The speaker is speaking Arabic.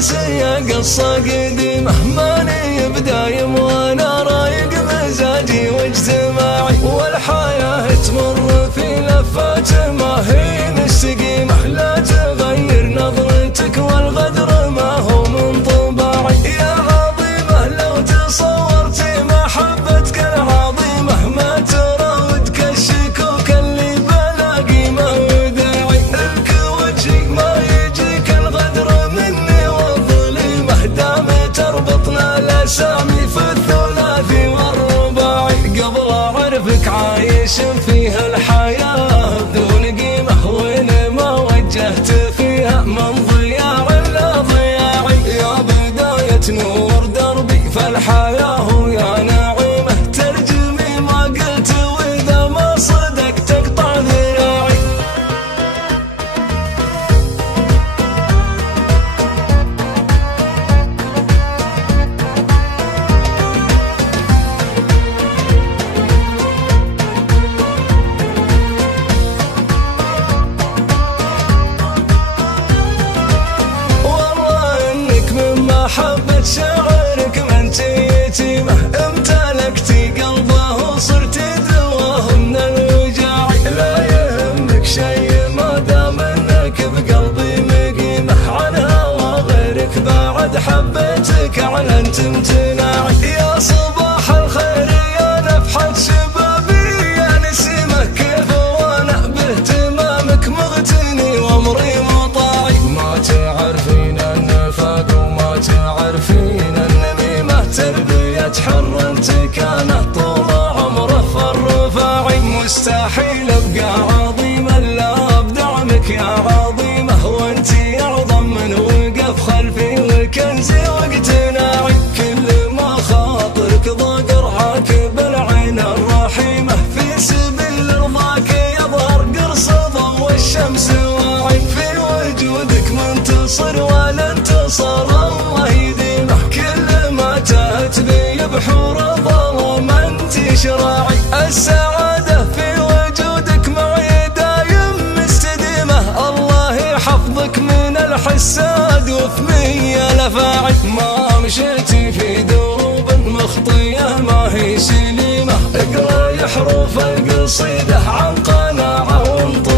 ناس يا قصة قديمة، ماني بدايم وانا رايق مزاجي واجتماعي، والحياة تمر في لفات ما هي مستقيمة، لا تغير نظرتك والغدر ما هو من طباعي. يا عظيمة لو تصورتي محبتك العظيمة، ما تراودك الشكوك اللي بلا قيمة وداعي، لك وجهي ما يجيك الغدر مني والظليمة، دام تربطنا الاسامي في الثلاثي والرباعي. قبل اعرفك عايش فيها الحياة بدون قيمة، وين ما وجهت فيها من ضياع لا ضياعي. يا بداية نور دربي فالحياة يا نعيمة، ترجمي ما قلت واذا ما صدقت تقطع ذراعي. محبة شعرك من يتيمة، امتلكتي قلبه وصرتي دواه من الوجاع، لا يهمك شي ما دام انك بقلبي مقيمة، عن هوى غيرك بعد حبيتك اعلنت امتناعي. يا صباح الخير يا نفحة شبابي يا نسيمة، كيف وانا باهتمامك مغتني وامري مطاعي. ما تعرفين النفاق وما تعرفين النميمة، تربية حر انت كانت طول عمره في الرفاعي، مستحيل ابقى عظيمة الا بدعمك يا عظيمة، وانتي اعظم من وقف خلفي وكنزي واقتناعي. كل ما خاطرك ضاق رعاك بالعين الرحيمة، في سبيل رضاك يظهر قرص ضوء الشمس واعي، في وجودك منتصر ولا انتصر الله يديمه، كل ما تهت بي بحور ظلام انت شراعي. السعادة في وجودك معي دايم مستديمة، الله يحفظك من الحساد وفمي الافاعي. ما مشيتي في دروب مخطية ما هي سليمة، اقرأي حروف القصيدة عن قناعة وانطباع.